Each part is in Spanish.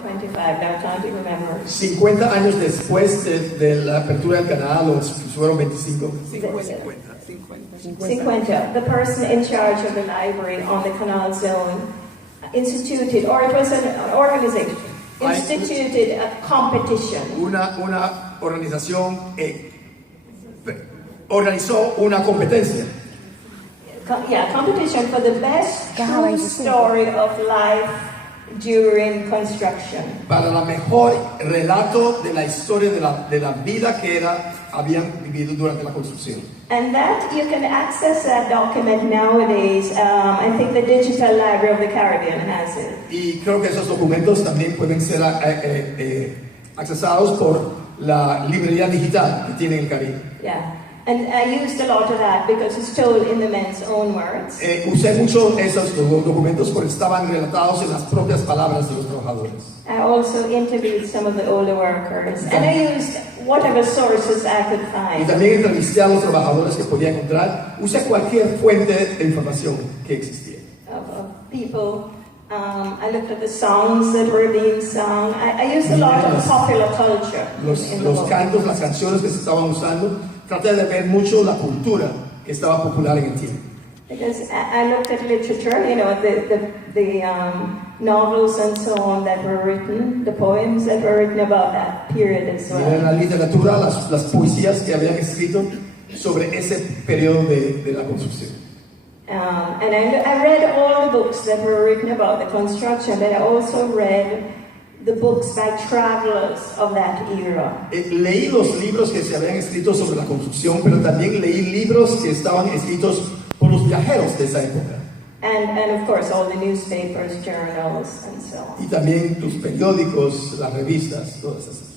25, I can't even remember. 50 años después de la apertura del canal, o fueron 25. 50. The person in charge of the library on the canal zone instituted, or it was an organization, instituted a competition. Una organización organizó una competencia. Competition for the best true story of life during construction. Para la mejor relato de la historia de la vida que habían vivido durante la construcción. And that you can access that document nowadays. I think the Digital Library of the Caribbean has it. Y creo que esos documentos también pueden ser accesados por la librería digital que tiene el Caribe. Yeah. And I used a lot of that because it's told in the men's own words. Usé mucho esos documentos porque estaban relatados en las propias palabras de los trabajadores. I also interviewed some of the older workers, and I used whatever sources I could Y find. también entrevisté a los trabajadores que podía encontrar. Usé cualquier fuente de información que existía. Of people. I looked at the songs that were being sung. I used a lot of popular culture. Los cantos, las canciones que se estaban usando. Traté de ver mucho la cultura que estaba popular en el tiempo. Because I looked at literature, you know, the novels and so on that were written, the poems that were written about that period as well. En la literatura, las poesías que habían escrito sobre ese periodo de la construcción. And I read all the books that were written about the construction, but I also read the books by travelers of that era. Leí los libros que se habían escrito sobre la construcción, pero también leí libros que estaban escritos por los viajeros de esa época. And of course all the newspapers, journals, and so on. Y también los periódicos, las revistas, todas esas.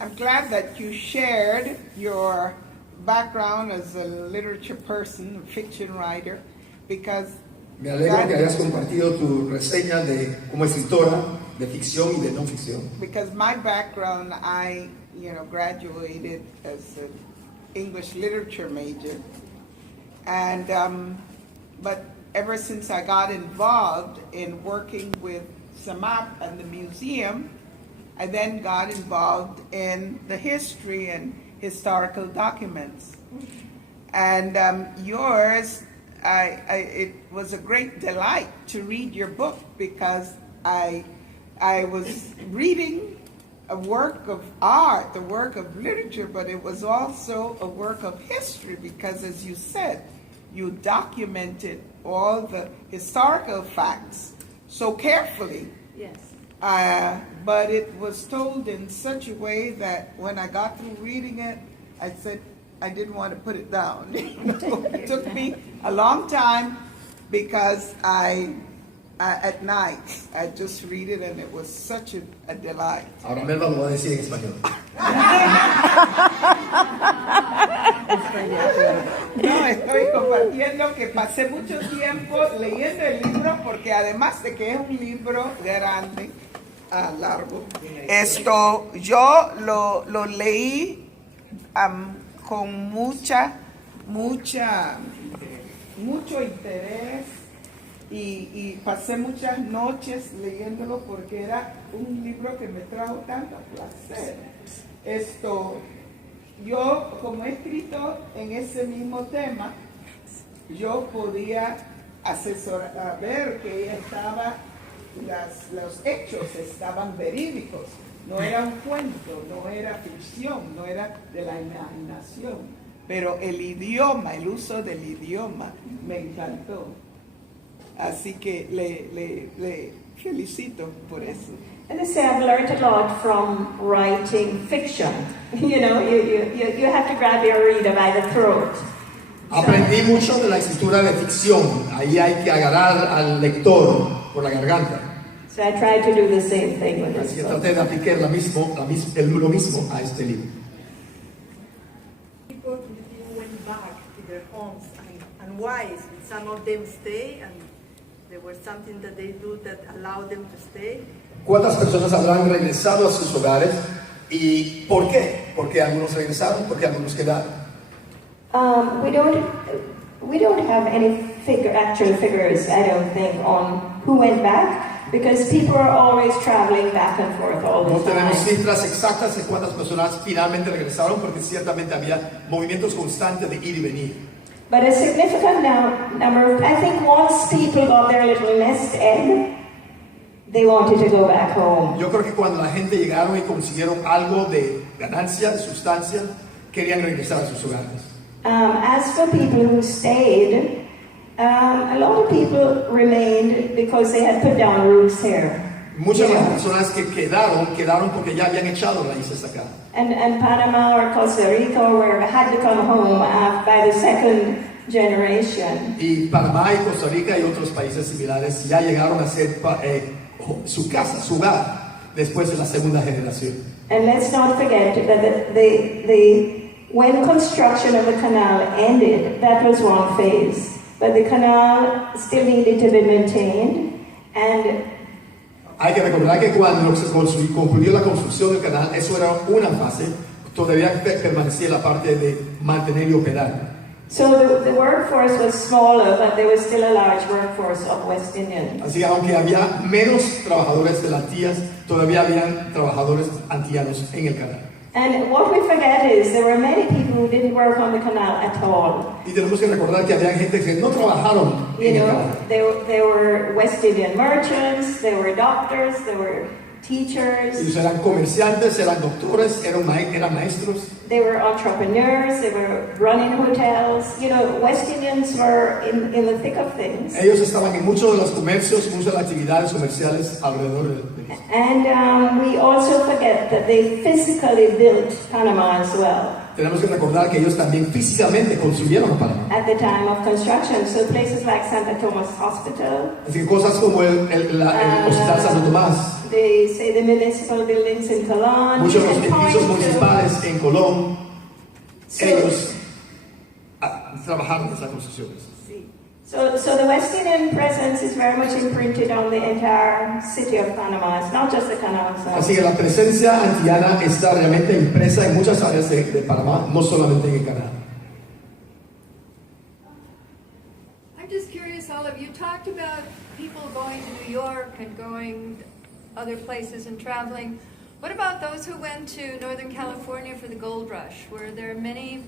I'm glad that you shared your background as a literature person, a fiction writer, because Me alegro que hayas compartido tu reseña como escritora de ficción y de no ficción. Because my background, I graduated as an English literature major, and but ever since I got involved in working with SAMAAP and the museum, I then got involved in the history and historical documents. And yours, it was a great delight to read your book, because I was reading a work of art, a work of literature, but it was also a work of history, because as you said, you documented all the historical facts so carefully. Yes. But it was told in such a way that when I got through reading it, I said I didn't want to put it down. It took me a long time, because at night I just read it, and it was such a delight. Ahora Melba lo va a decir en español. No, estoy compartiendo que pasé mucho tiempo leyendo el libro, porque además de que es un libro grande, largo, yo lo leí con mucho interés, y pasé muchas noches leyéndolo, porque era un libro que me trajo tanto placer. Yo, como he escrito en ese mismo tema, yo podía asesorar, ver que los hechos estaban verídicos. No era un cuento, no era ficción, no era de la imaginación. Pero el idioma, el uso del idioma, me encantó. Así que le felicito por eso. And I say I've learned a lot from writing fiction. You know, you have to grab your reader by the throat. Aprendí mucho de la escritura de ficción. Ahí hay que agarrar al lector por la garganta. So I try to do the same thing with Así this que book. traté de aplicar lo mismo a este libro. People went back to their homes, and why? Some of them stay, and there was something that they do that allowed them to stay. ¿Cuántas personas habrán regresado a sus hogares? ¿Y por qué? ¿Por qué algunos regresaron? ¿Por qué algunos quedaron? We don't have any actual figures, I don't think, on who went back, because people are always traveling back and forth all No the tenemos time. cifras exactas de cuántas personas finalmente regresaron, porque ciertamente había movimientos constantes de ir y venir. But a significant number of, I think once people got their little nest egg, they wanted to go back home. Yo creo que cuando la gente llegaron y consiguieron algo de ganancia, de sustancia, querían regresar a sus hogares. As for people who stayed, a lot of people remained because they had put down roots here. Muchas de You las know. personas que quedaron porque ya habían echado raíces acá. And Panama or Costa Rica or wherever had to come home by the second generation. Y Panamá y Costa Rica y otros países similares ya llegaron a ser su casa, su hogar, después de la segunda generación. And let's not forget that when construction of the canal ended, that was one phase. But the canal still needed to be maintained, and Hay que recordar que cuando se concluyó la construcción del canal, eso era una fase, todavía permanecía la parte de mantener y operar. so the workforce was smaller, but there was still a large workforce of West Indians. Así que aunque había menos trabajadores de las Antillas, todavía habían trabajadores antillanos en el canal. And what we forget is there were many people who didn't work on the canal at all. Y tenemos que recordar que había gente que no trabajaron You en el know, canal. there were West Indian merchants, there were doctors, there were teachers, Ellos eran comerciantes, eran doctores, eran maestros. they were entrepreneurs, they were running hotels. You know, West Indians were in the thick of things. Ellos estaban en muchos de los comercios, muchas de las actividades comerciales alrededor de ellos. And we also forget that they physically built Panama as well Tenemos que recordar que ellos también físicamente construyeron Panamá. at the time of construction. So places like Santa Thomas Hospital, Así que cosas como el Hospital Santo Tomás, they say the municipal buildings in Colón, muchos de you los can point edificios to- municipales en Colón, So- ellos trabajaron en esas construcciones. So the West Indian presence is very much imprinted on the entire city of Panama. It's not just the canal itself. Así que la presencia antillana está realmente impresa en muchas áreas de Panamá, no solamente en el canal. I'm just curious, Olive, you talked about people going to New York and going other places and traveling. What about those who went to Northern California for the gold rush? Were there many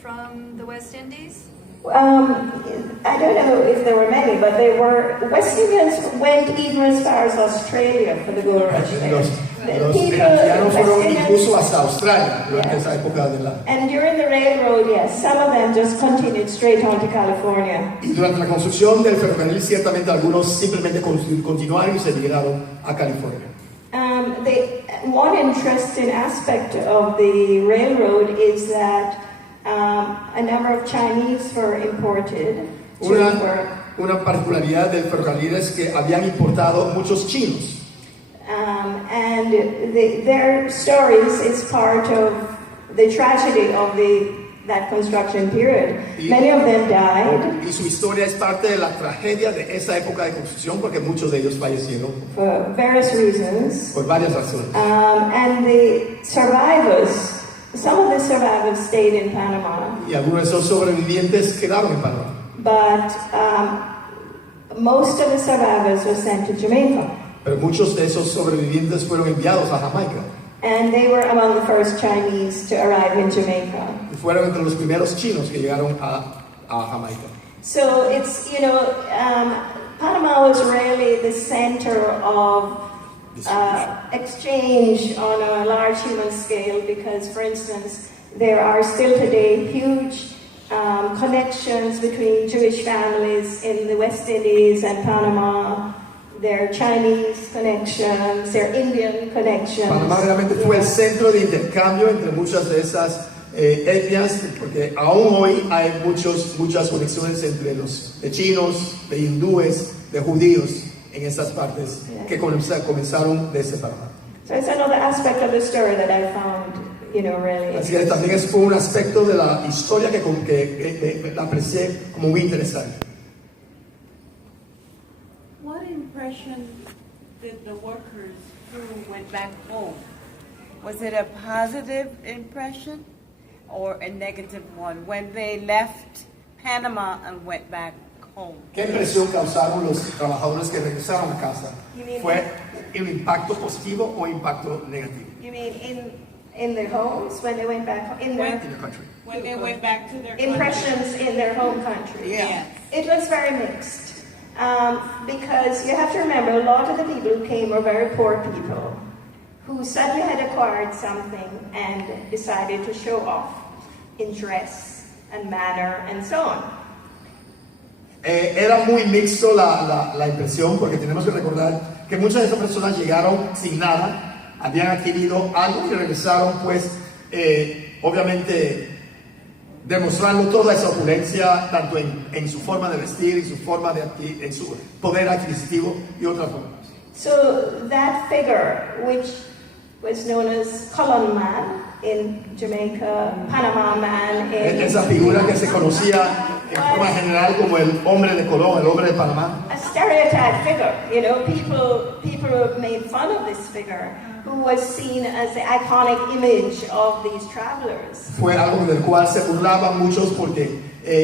from the West Indies? I don't know if there were many, but there were. West Indians went even as far as Australia for the gold rush. Los antillanos fueron incluso hasta Australia durante esa época de la... And during the railroad, yes, some of them just continued straight on to California. Y durante la construcción del ferrocarril, ciertamente algunos simplemente continuaron y se migraron a California. One interesting aspect of the railroad is that a number of Chinese were imported to work. Una particularidad del ferrocarril es que habían importado muchos chinos. And their stories is part of the tragedy of that construction period. Many of them died Y su historia es parte de la tragedia de esa época de construcción porque muchos de ellos fallecieron for various reasons. por varias razones. And the survivors, some of the survivors stayed in Panama, Y algunos de esos sobrevivientes quedaron en Panamá. but most of the survivors were sent to Jamaica. Pero muchos de esos sobrevivientes fueron enviados a Jamaica. And they were among the first Chinese to arrive in Jamaica. Y fueron entre los primeros chinos que llegaron a Jamaica. So it's, Panama was really the center of exchange on a large human scale because, for instance, there are still today huge connections between Jewish families in the West Indies and Panama. There are Chinese connections, there are Indian connections. Panamá realmente fue el centro de intercambio entre muchas de esas etnias, porque aún hoy hay muchas conexiones entre los de chinos, de hindúes, de judíos en estas partes que comenzaron desde Panamá. So it's another aspect of the story that I found, really. Así que también es un aspecto de la historia que la aprecié como muy interesante. What impression did the workers who went back home? Was it a positive impression or a negative one when they left Panama and went back home? ¿Qué impresión causaron los trabajadores que regresaron a casa? You mean- ¿Fue un impacto positivo o impacto negativo? You mean in their homes when they went back in their In the country. When they went back to their impressions in their home country? Yeah. It was very mixed because you have to remember a lot of the people who came were very poor people who suddenly had acquired something and decided to show off in dress and manner and so on. Era muy mixto la impresión, porque tenemos que recordar que muchas de estas personas llegaron sin nada, habían adquirido algo y regresaron pues obviamente demostrando toda esa opulencia tanto en su forma de vestir y su forma en su poder adquisitivo y otras formas. So that figure, which was known as Colon Man in Jamaica, Panama Man in... Esa figura que se conocía en forma general como el hombre de Colón, el hombre de Panamá. A stereotype figure, you know, people made fun of this figure, who was seen as the iconic image of these travelers. Fue algo del cual se burlaban muchos porque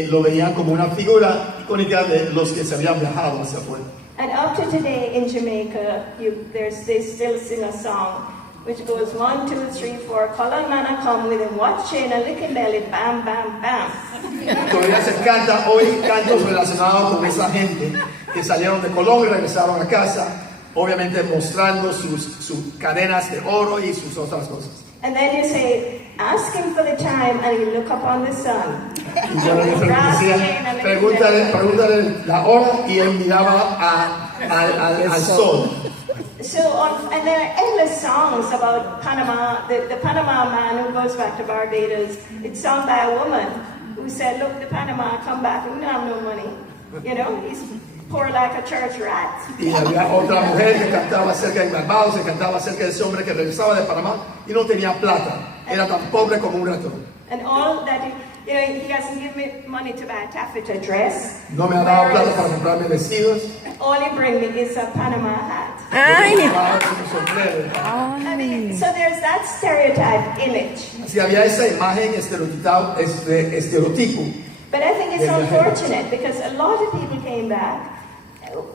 lo veían como una figura icónica de los que se habían viajado hacia afuera. And up to today in Jamaica, they still sing a song which goes 1, 2, 3, 4. Colon man a come with him, watch chain and licking belly, bam, bam, bam. Todavía se canta hoy cantos relacionados con esa gente que salieron de Colón y regresaron a casa, obviamente mostrando sus cadenas de oro y sus otras cosas. And then you say, ask him for the time, and you look up on the sun. Y yo le decía, pregúntale la hora, y él miraba al sol. So, and there are endless songs about Panama, the Panama man who goes back to Barbados. It's sung by a woman who said, look, the Panama come back, we don't have no money. You know, he's poor like a church rat. Y había otra mujer que cantaba acerca de Barbados, que cantaba acerca de ese hombre que regresaba de Panamá y no tenía plata. Era tan pobre como un ratón. And all that, you know, he hasn't given me money to buy a taffeta dress. No me ha dado plata para comprarme vestidos. All he bring me is a Panama hat. I mean, so there's that stereotype image. Así había esa imagen estereotipo. But I think it's unfortunate because a lot of people came back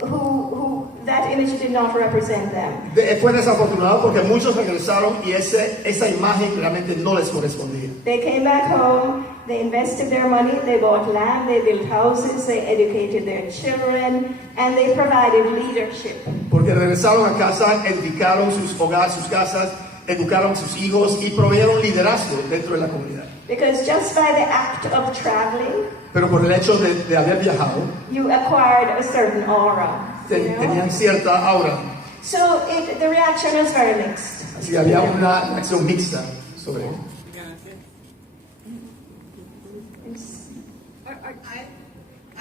who that image did not represent them. Fue desafortunado porque muchos regresaron y esa imagen realmente no les correspondía. They came back home, they invested their money, they bought land, they built houses, they educated their children, and they provided leadership. Porque regresaron a casa, edificaron sus hogares, sus casas, educaron sus hijos y proveyeron liderazgo dentro de la comunidad. Because just by the act of traveling, pero por el hecho de haber viajado, you acquired a certain aura. Tenían cierta aura. So the reaction was very mixed. Así que había una reacción mixta sobre él. I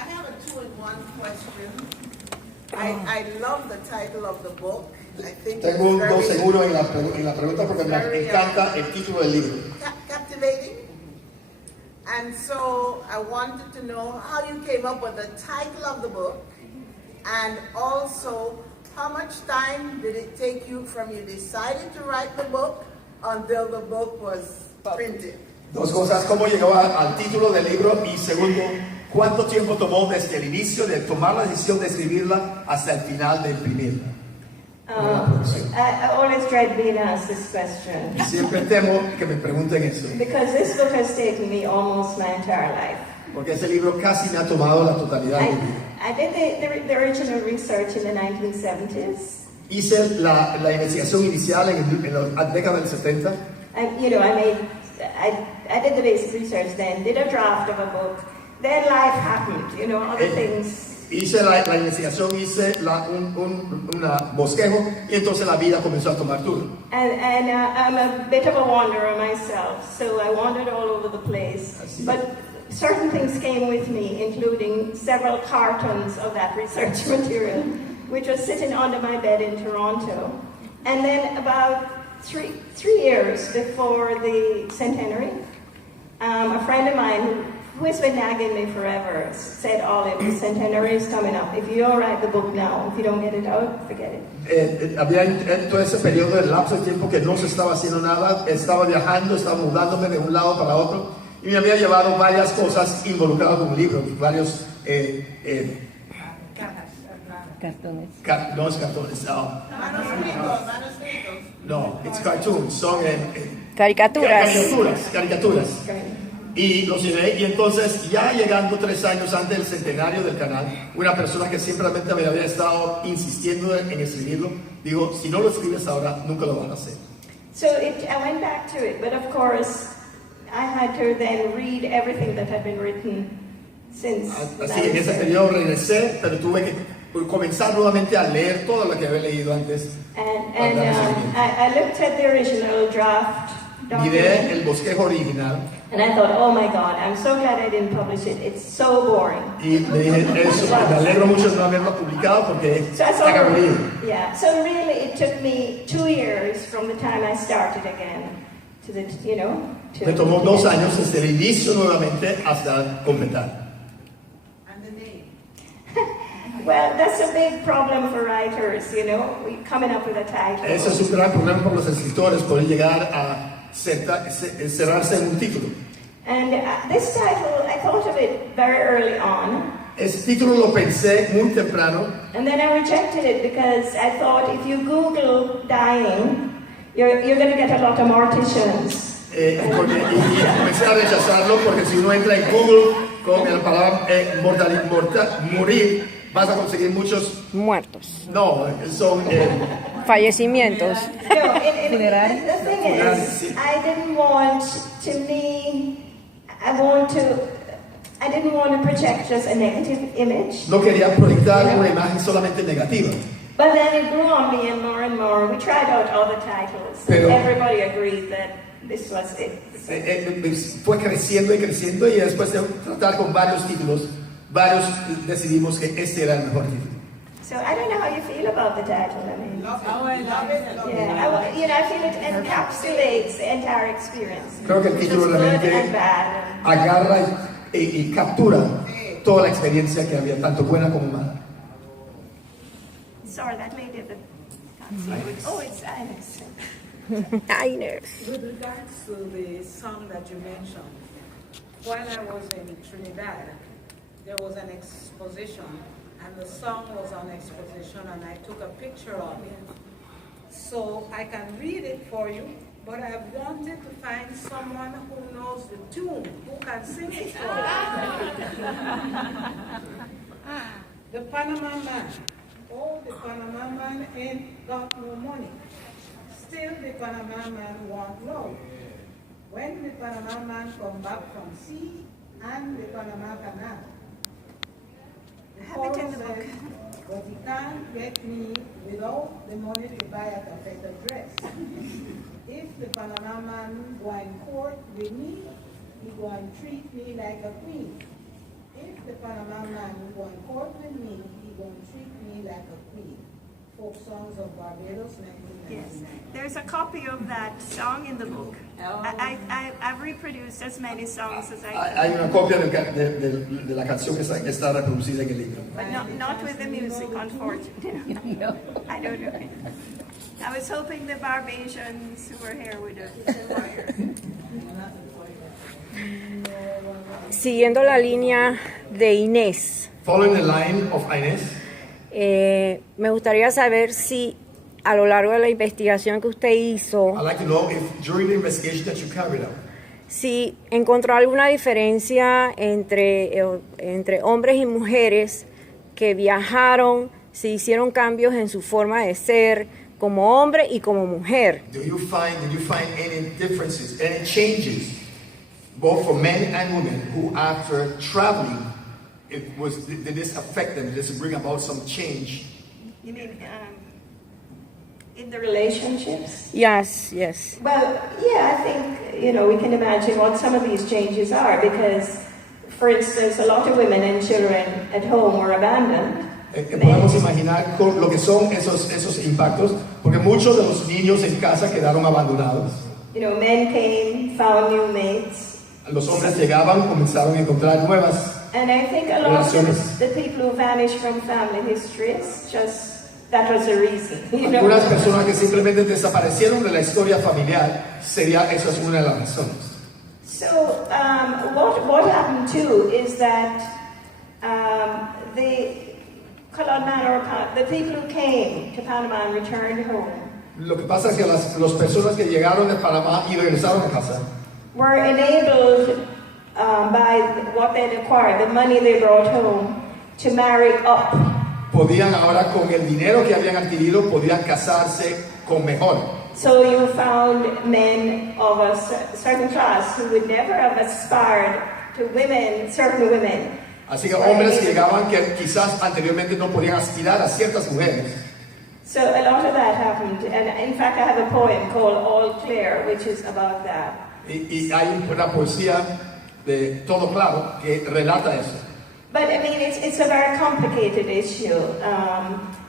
have a two-in-one question. I love the title of the book. I think Tengo un dos seguro en la pregunta porque me encanta el título del libro. Captivating. And so I wanted to know how you came up with the title of the book, and also how much time did it take you from you decided to write the book until the book was printed? Dos cosas, cómo llegó al título del libro, y segundo, cuánto tiempo tomó desde el inicio de tomar la decisión de escribirla hasta el final de imprimirla. I always dread being asked this question. Siempre temo que me pregunten eso. Because this book has taken me almost my entire life. Porque ese libro casi me ha tomado la totalidad de mi vida. I did the original research in the 1970s. Hice la investigación inicial en la década del 70. And, you know, I did the basic research then, did a draft of a book. Then life happened, you know, other things. Hice la investigación, hice un bosquejo, y entonces la vida comenzó a tomar turno. And I'm a bit of a wanderer myself, so I wandered all over the place. But certain things came with me, including several cartons of that research material, which was sitting under my bed in Toronto. And then about three years before the centenary, a friend of mine who has been nagging me forever said, Olive, the centenary is coming up. If you don't write the book now, if you don't get it out, forget it. Había en todo ese periodo de lapso de tiempo que no se estaba haciendo nada, estaba viajando, estaba mudándome de un lado para otro, y me había llevado varias cosas involucradas con un libro, varios Cartones. No es cartones, no, it's cartoons, son Caricaturas. caricaturas. Y los llevé, y entonces ya llegando 3 años antes del centenario del canal, una persona que simplemente me había estado insistiendo en escribirlo, digo, si no lo escribes ahora, nunca lo vas a hacer. So I went back to it, but of course, I had to then read everything that had been written since. Así, en ese periodo regresé, pero tuve que comenzar nuevamente a leer todo lo que había leído antes. And I looked at the original draft Miré document, el bosquejo original and I thought, oh my God, I'm so glad I didn't publish it. It's so boring. y me dije, eso, me alegro mucho de no haberlo publicado porque So I está thought, aburrido. yeah. So really, it took me 2 years from the time I started again to the, to. Me tomó 2 años desde el inicio nuevamente hasta completar. And the name. Well, that's a big problem for writers, we coming up with a title. Eso es un gran problema para los escritores, poder llegar a cerrarse en un título. And this title, I thought of it very early on, Ese título lo pensé muy temprano, and then I rejected it because I thought if you Google dying, you're going to get a lot of morticians. y comencé a rechazarlo porque si uno entra en Google con la palabra morir, vas a conseguir muchos, Muertos. no, son Fallecimientos. The thing is, I didn't want to project just a negative image. no quería proyectar una imagen solamente negativa. But then it grew on me and more. We tried out other titles, Pero- and everybody agreed that this was it. Fue creciendo y creciendo y después de tratar con varios títulos, decidimos que este era el mejor título. So I don't know how you feel about the title. I mean, I love it. I feel it encapsulates the entire experience. Creo que el Which título was good realmente and bad. agarra y captura toda la experiencia que había, tanto buena como mala. Sorry, that lady at the can't see it. Oh, it's Ines. Ay, Inés. With regards to the song that you mentioned, while I was in Trinidad, there was an exposition, and the song was on exposition, and I took a picture of it. So I can read it for you, but I wanted to find someone who knows the tune, who can sing it for you. The Panama man. Oh, the Panama man ain't got no money. Still the Panama man want love. When the Panama man come back from sea and the Panama Canal, the Have it in the chorus book. says, but he can't get me without the money to buy a better dress. If the Panama man go in court with me, he go and treat me like a queen. If the Panama man go in court with me, he go and treat me like a queen. Folk Songs of Barbados, 1999. Yes, there's a copy of that song in the book. I've reproduced as many songs as I Hay could, una copia de la canción que está reproducida en el libro. but not with the music, unfortunately. I don't know. I was hoping the Barbadians who were here would have. Siguiendo la línea de Inés, Following the line of Inés, me gustaría saber si a lo largo de la investigación que usted hizo, I'd like to know if during the investigation that you carried out, si encontró alguna diferencia entre hombres y mujeres que viajaron, si hicieron cambios en su forma de ser como hombre y como mujer. did you find any differences, any changes, both for men and women who after traveling, did this affect them? Did this bring about some change? You mean in the relationships? Yes. Well, yeah, I think, we can imagine what some of these changes are because, for instance, a lot of women and children at home were abandoned. Podemos imaginar lo que son esos impactos, porque muchos de los niños en casa quedaron abandonados. Men came, found new mates. Los hombres llegaban, comenzaron a encontrar nuevas. And I think a lot Relaciones. of the people who vanished from family histories, that was the reason. Algunas personas que simplemente desaparecieron de la historia familiar, esa es una de las razones. So what happened too is that the Colon Man, the people who came to Panama and returned home, Lo que pasa es que las personas que llegaron de Panamá y regresaron a casa were enabled by what they'd acquired, the money they brought home, to marry up. podían ahora con el dinero que habían adquirido, podían casarse con mejor. So you found men of a certain class who would never have aspired to women, certain women. Así que hombres que llegaban que quizás anteriormente no podían aspirar a ciertas mujeres. So a lot of that happened, and in fact I have a poem called All Clear, which is about that. Y hay una poesía de Todo Claro que relata eso. But I mean, it's a very complicated issue.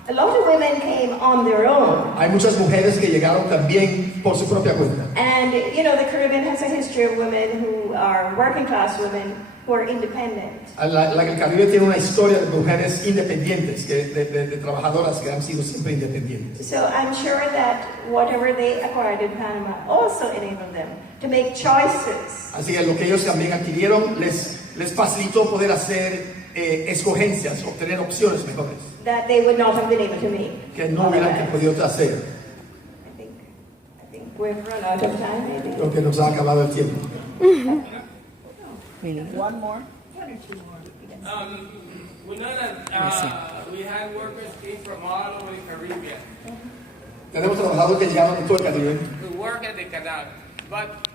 A lot of women came on their own. Hay muchas mujeres que llegaron también por su propia cuenta. And, you know, the Caribbean has a history of women who are working class women who are independent. El Caribe tiene una historia de mujeres independientes, de trabajadoras que han sido siempre independientes. So I'm sure that whatever they acquired in Panama also enabled them to make choices. Así que lo que ellos también adquirieron les facilitó poder hacer escogencias, obtener opciones mejores. That they would not have been able to make. Que no hubieran podido hacer. I think we've run out of time, maybe. Creo que nos ha acabado el tiempo. One more? We know that we had workers came from all over the Caribbean Tenemos trabajadores que llegaron de todo el Caribe. to work at the canal. But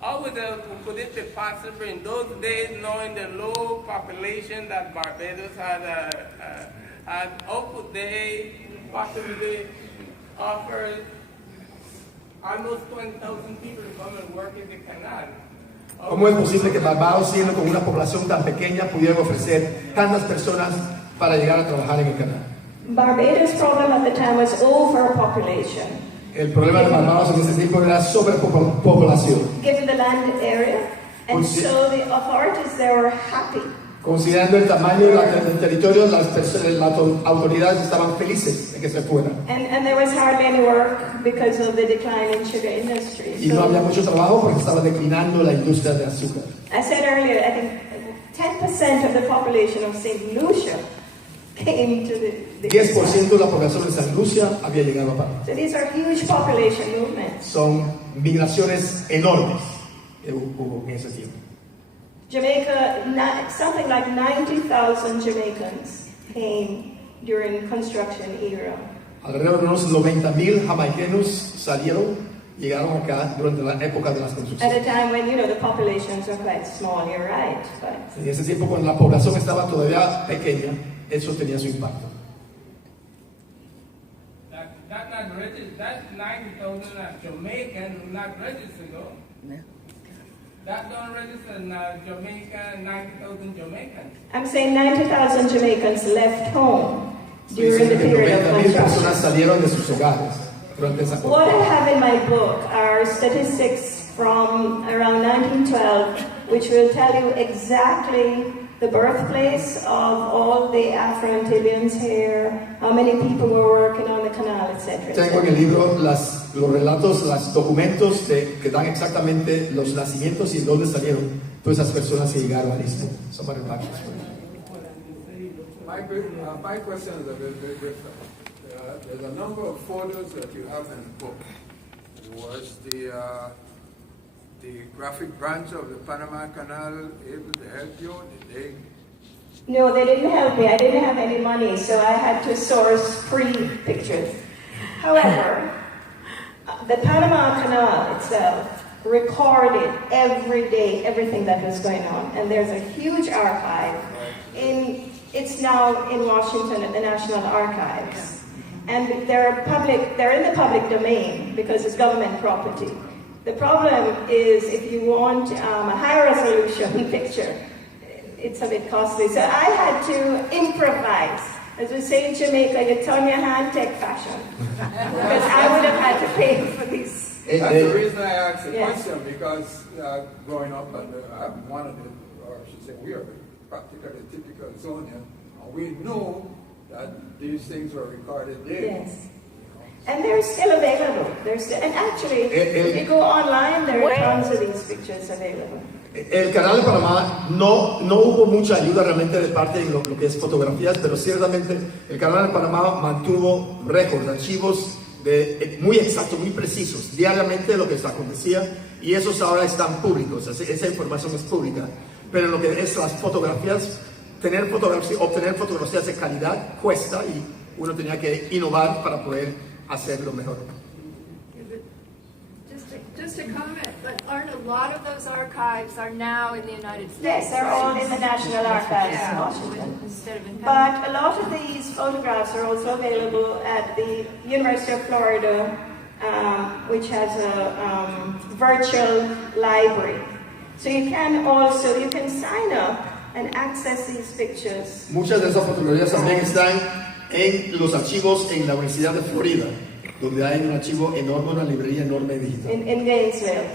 how could it be possible in those days, knowing the low population that Barbados had, how could they possibly offer almost 20,000 people to come and work in the canal? ¿Cómo es posible que Barbados, siendo con una población tan pequeña, pudieran ofrecer tantas personas para llegar a trabajar en el canal? Barbados' problem at the time was overpopulation. El problema de Barbados en ese tiempo era sobrepoblación. Given the land area, and so the authorities there were happy. Considerando el tamaño del territorio, las autoridades estaban felices de que se fueran. And there was hardly any work because of the decline in sugar industry. Y no había mucho trabajo porque estaba declinando la industria de azúcar. I said earlier, I think 10% of the population of St. Lucia came to the 10% de la población de San Lucia había llegado a Panamá. So these are huge population movements. Son migraciones enormes que hubo en ese tiempo. Jamaica, something like 90,000 Jamaicans came during construction era. Alrededor de unos 90,000 jamaicanos llegaron acá durante la época de las At construcciones. a time when, you know, the populations are quite small, you're right. But En ese tiempo, cuando la población estaba todavía pequeña, eso tenía su impacto. That 90,000 Jamaican not registered though. Yeah. That don't register in Jamaica, 90,000 Jamaicans. I'm saying 90,000 Jamaicans left home Estoy during the diciendo que period of 90,000 personas construction. salieron de sus hogares durante esa What época. I have in my book are statistics from around 1912, which will tell you exactly the birthplace of all the Afroantillans here, how many people were working on the canal, etc. Tengo en el libro los relatos, los documentos que dan exactamente los nacimientos y en dónde salieron todas esas personas que llegaron al istmo. My question is a bit different. There's a number of photos that you have in the book. Was the graphic branch of the Panama Canal able to help you? Did they? No, they didn't help me. I didn't have any money, so I had to source free pictures. However, the Panama Canal itself recorded every day everything that was going on, and there's a huge archive. It's now in Washington at the National Archives, and they're in the public domain because it's government property. The problem is if you want a high resolution picture, it's a bit costly. So I had to improvise. As we say in Jamaica, you turn your hand, take fashion. Because I would have had to pay for these. That's the reason I asked the Yes. question, because growing up, I'm one of the, or I should say we are practically typical Zonian, and we know that these things were recorded there. Yes. And they're still available. And actually, if you go online, there are tons of these pictures available. El Canal de Panamá no hubo mucha ayuda realmente de parte de lo que es fotografías, pero ciertamente el Canal de Panamá mantuvo récords, archivos muy exactos, muy precisos, diariamente de lo que se acontecía, y esos ahora están públicos, esa información es pública. Pero lo que es las fotografías, obtener fotografías de calidad cuesta, y uno tenía que innovar para poder hacerlo mejor. Just a comment, but aren't a lot of those archives are now in the United States? Yes, they're all in the National Archives in Washington. Instead of in Panama. But a lot of these photographs are also available at the University of Florida, which has a virtual library. So you can sign up and access these pictures. Muchas de esas fotografías también están en los archivos en la Universidad de Florida, donde hay un archivo enorme, una librería enorme digital. In Gainesville.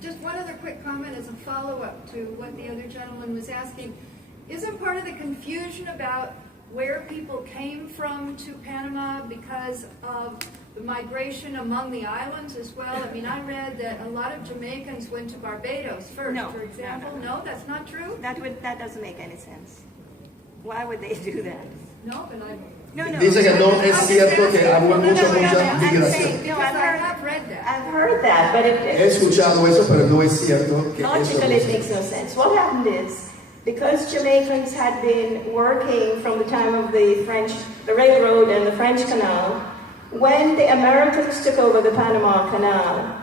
Just one other quick comment as a follow-up to what the other gentleman was asking. Isn't part of the confusion about where people came from to Panama because of the migration among the islands as well? I mean, I read that a lot of Jamaicans went to Barbados first, for example. No, that's not true? That doesn't make any sense. Why would they do that? No, but I... No. Dice que no es cierto que hubo mucha migración. No, I've heard that, but He escuchado eso, pero no es cierto que logically it makes no sense. What happened is, because Jamaicans had been working from the time of the railroad and the French Canal, when the Americans took over the Panama Canal,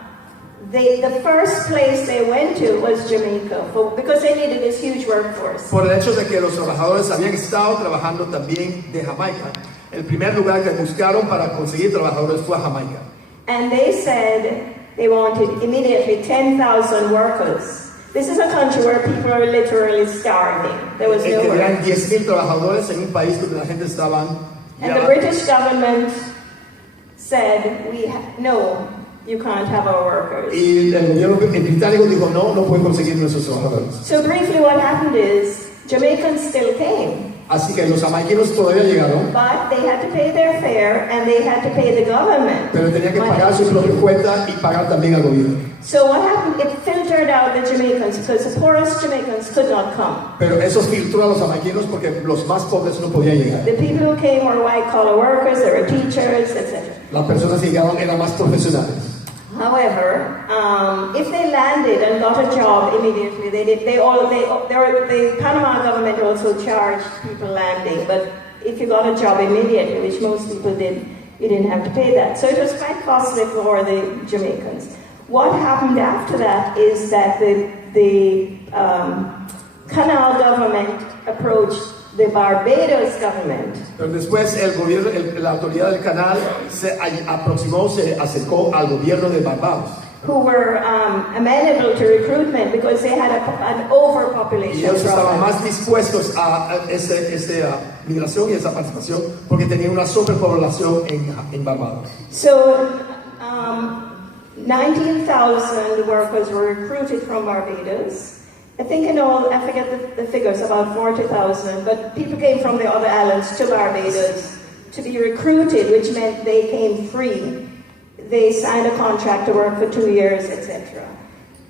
the first place they went to was Jamaica, because they needed this huge workforce. Por el hecho de que los trabajadores habían estado trabajando también de Jamaica, el primer lugar que buscaron para conseguir trabajadores fue Jamaica. And they said they wanted immediately 10,000 workers. This is a country where people are literally starving. There was no work. Querían 10,000 trabajadores en un país donde la gente estaba. And the British government said, no, you can't have our workers. Y el gobierno británico dijo, no pueden conseguir nuestros trabajadores. So briefly what happened is, Jamaicans still came. Así que los jamaiquinos todavía llegaron. But they had to pay their fare and they had to pay the government. Pero tenían que pagar su propia cuenta y pagar también al gobierno. So what happened? It filtered out the Jamaicans because the poorest Jamaicans could not come. Pero eso filtró a los jamaiquinos porque los más pobres no podían llegar. The people who came were white-collar workers, they were teachers, etc. Las personas que llegaron eran más profesionales. However, if they landed and got a job immediately, the Panama government also charged people landing. But if you got a job immediately, which most people did, you didn't have to pay that. So it was quite costly for the Jamaicans. What happened after that is that the Canal government approached the Barbados government. Pero después el gobierno, la autoridad del canal se acercó al gobierno de Barbados. Who were amenable to recruitment because they had an overpopulation. Y ellos estaban más dispuestos a esa migración y esa participación porque tenían una sobrepoblación en Barbados. So 19,000 workers were recruited from Barbados. I think in all, I forget the figures, about 40,000, but people came from the other islands to Barbados to be recruited, which meant they came free. They signed a contract to work for 2 years, etc.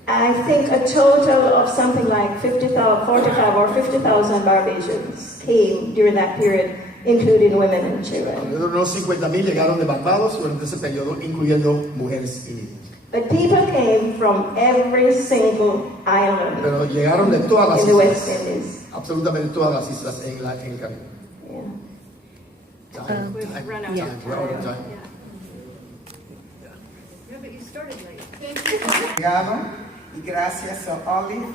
I think a total of something like 45 or 50,000 Barbadians came during that period, including women and children. Unos 50,000 llegaron de Barbados durante ese periodo, incluyendo mujeres y niños. But people came from every single island. Pero llegaron de todas las in the West Indies. Absolutamente todas las islas en el Caribe. Yeah. We've run out of time. Yeah, but you started late. Thank you. Y gracias a Olive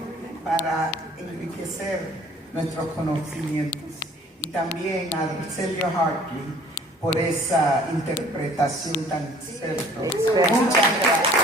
para enriquecer nuestros conocimientos. Y también a Rogelio Hartley por esa interpretación tan experta. Muchas gracias.